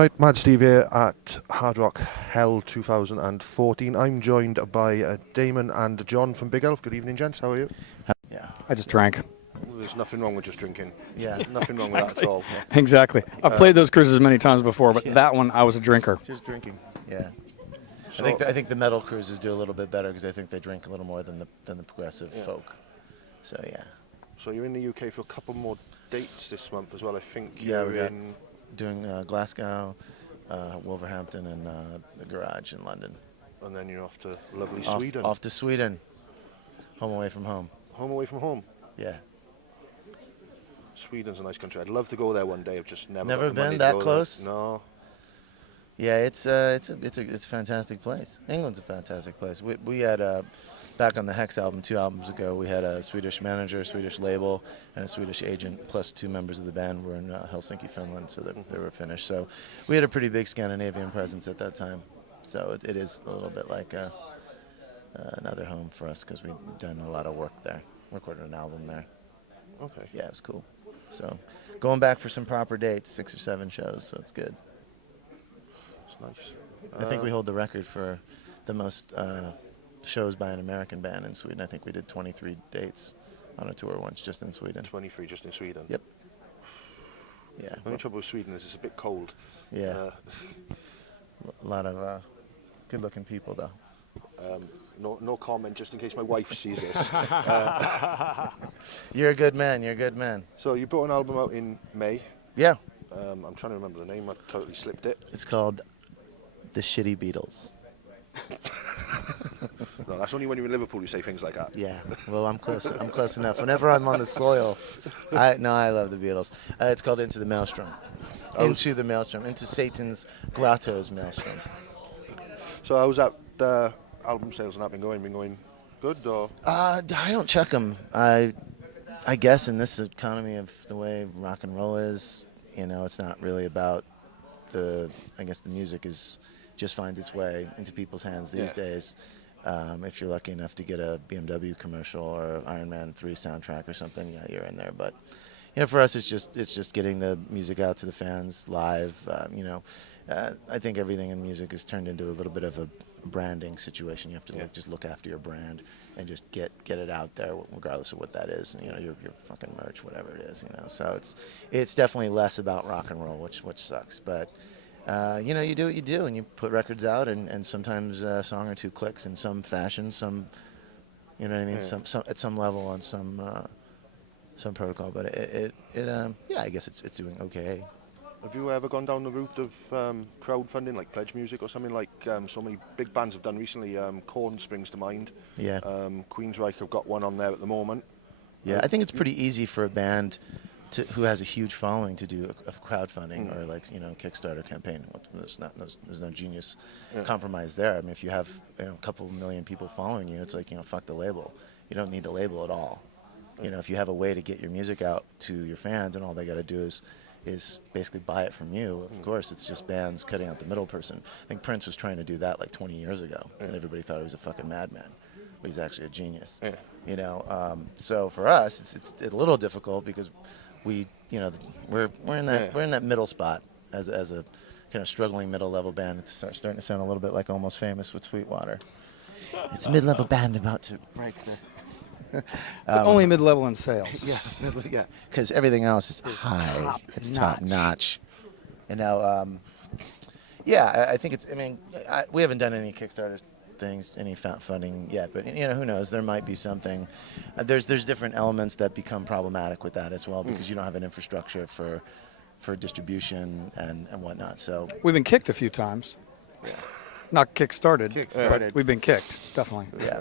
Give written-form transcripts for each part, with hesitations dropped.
Right, Mad Steve here at Hard Rock Hell 2014. I'm joined by Damon and John from Big Elf. Good evening, gents. How are you? Yeah, I just drank. Well, there's nothing wrong with just drinking. Yeah, Nothing wrong with that at all. Exactly. I've played those cruises many times before, but Yeah. that one I was a drinker. Just drinking. Yeah. So, I think the metal cruises do a little bit better because I think they drink a little more than the progressive folk. So yeah. so you're in the UK for a couple more dates this month as well. I think Yeah, you're we got in... doing Glasgow, Wolverhampton, and the Garage in London. And then you're off to lovely Sweden. Off to Sweden. Home away from home. Home away from home. Yeah. Sweden's a nice country. I'd love to go there one day. I've just never Never got the money been to that go close? There. No. Yeah, it's a fantastic place. England's a fantastic place. We had back on the Hex album 2 albums ago, we had a Swedish manager, Swedish label, and a Swedish agent, plus 2 members of the band were in Helsinki, Finland, so they were Finnish. So we had a pretty big Scandinavian presence at that time. So it is a little bit like another home for us because we've done a lot of work there, recorded an album there. Okay. Yeah, it was cool. So going back for some proper dates, 6 or 7 shows, so it's good. It's nice. I think we hold the record for the most shows by an American band in Sweden. I think we did 23 dates on a tour once, just in Sweden. 23 just in Sweden. Yep. Yeah. The only trouble with Sweden is it's a bit cold. Yeah. A lot of good-looking people, though. No comment, just in case my wife sees this. You're a good man. You're a good man. So you brought an album out in May. Yeah. I'm trying to remember the name. I've totally slipped it. It's called The Shitty Beatles. No, that's only when you're in Liverpool you say things like that. Yeah. Well, I'm close. I'm close enough. Whenever I'm on the soil, I love the Beatles. It's called Into the Maelstrom. Into the Maelstrom. Into Satan's Grotto's Maelstrom. So how's that album sales and that been going? Been going good or? I don't check them. I guess in this economy of the way rock and roll is, it's not really about I guess the music just finds its way into people's hands these days. If you're lucky enough to get a BMW commercial or Iron Man 3 soundtrack or something, yeah, you're in there. But for us, it's just getting the music out to the fans live. I think everything in music has turned into a little bit of a branding situation. You have to just look after your brand and just get it out there, regardless of what that is. Your fucking merch, whatever it is. So it's definitely less about rock and roll, which sucks. But you do what you do, and you put records out, and sometimes a song or two clicks in some fashion, some, you know what I mean, some at some level on some protocol. But I guess it's doing okay. Have you ever gone down the route of crowdfunding, like Pledge Music or something like so many big bands have done recently? Korn springs to mind. Yeah. Queensryche have got one on there at the moment. Yeah, I think it's pretty easy for a band who has a huge following to do a crowdfunding or Kickstarter campaign. There's no genius compromise there. I mean, if you have a couple million people following you, it's like fuck the label. You don't need the label at all. If you have a way to get your music out to your fans, and all they got to do is basically buy it from you. Of course, it's just bands cutting out the middle person. I think Prince was trying to do that like 20 years ago, and everybody thought he was a fucking madman. But he's actually a genius. So for us, it's a little difficult because we're in that middle spot as a kind of struggling middle level band. It's starting to sound a little bit like Almost Famous with Sweetwater. It's a mid-level band about to break the. But only mid-level in sales. Yeah, because everything else is high. It's top notch. I think it's. I mean, we haven't done any Kickstarter things, any funding yet, but who knows? There might be something. There's different elements that become problematic with that as well because you don't have an infrastructure for distribution and whatnot. So We've been kicked a few times. Yeah. Not kick-started, Kick-started. but we've been kicked, definitely. Yeah.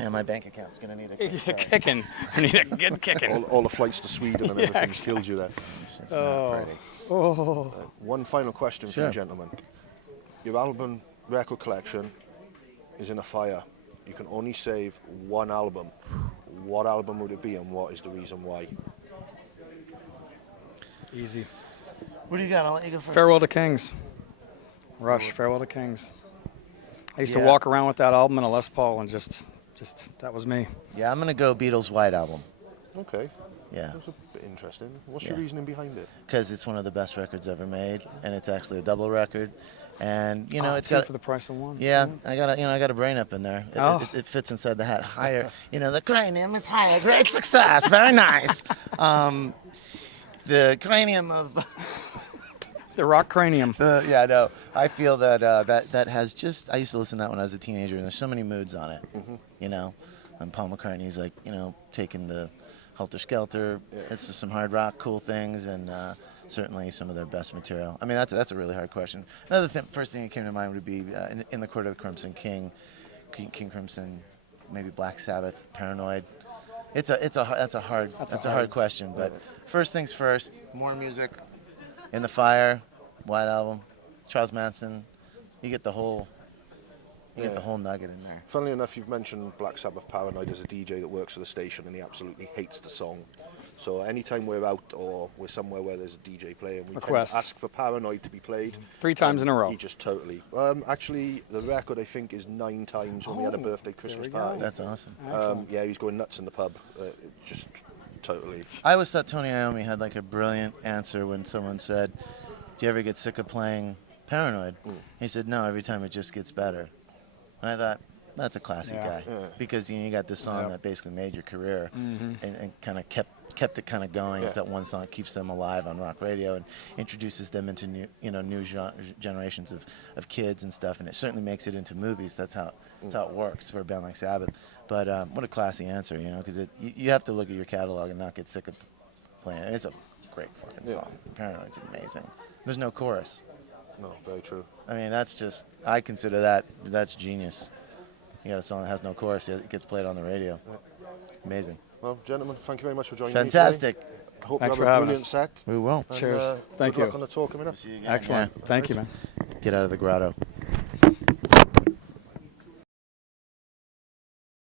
Yeah, my bank account's going to need a Kicking. I need a good kicking. All the flights to Sweden and everything killed you there. It's not pretty. One final question for you, gentlemen. Your album record collection is in a fire. You can only save one album. What album would it be, and what is the reason why? Easy. What do you got? I'll let you go first. Farewell to Kings. Rush, Farewell to Kings. I used to walk around with that album in a Les Paul and just that was me. Yeah, I'm going to go Beatles' White Album. Okay. Yeah. That's a bit Interesting. What's your reasoning behind it? Because it's one of the best records ever made, and it's actually a double record. And it's two got for the price of one. Yeah, I got a brain up in there. It fits inside the hat. Higher, the cranium is higher. Great success. Very nice. The cranium of the rock cranium. yeah, no. I feel that that has just. I used to listen to that when I was a teenager, and there's so many moods on it. And Paul McCartney's like, taking the Helter Skelter. It's just some hard rock, cool things, and certainly some of their best material. I mean, that's a really hard question. Another first thing that came to mind would be in the Court of the Crimson King, King Crimson, maybe Black Sabbath, Paranoid. That's a hard question. But first things first, more music, In the Fire, White Album, Charles Manson. You get the whole. You get the whole nugget in there. Funnily enough, you've mentioned Black Sabbath Paranoid. As a DJ that works for the station, and he absolutely hates the song. So anytime we're out or we're somewhere where there's a DJ playing, we tend to ask for Paranoid to be played. 3 times in a row. He just totally. Actually, the record I think is 9 times when we had a birthday Christmas party. That's awesome. Yeah, he was going nuts in the pub. Just totally. I always thought Tony Iommi had like a brilliant answer when someone said, "Do you ever get sick of playing Paranoid?" He said, "No, every time it just gets better." And I thought, that's a classic guy. Because you got this song that basically made your career and kind of kept it kind of going. It's that one song that keeps them alive on rock radio and introduces them into new generations of kids and stuff. And it certainly makes it into movies. That's how it works for a band like Sabbath. But what a classy answer, because you have to look at your catalog and not get sick of playing it. It's a great fucking song. Paranoid's amazing. There's no chorus. No, very true. I mean, I consider that's genius. You got a song that has no chorus, it gets played on the radio. Amazing. Well, gentlemen, thank you very much for joining Fantastic. me today. Hope Thanks you for have a having brilliant us. set. We will. Cheers. And, Thank good you. luck on the tour coming up. Excellent. Thank you, man. Get out of the grotto.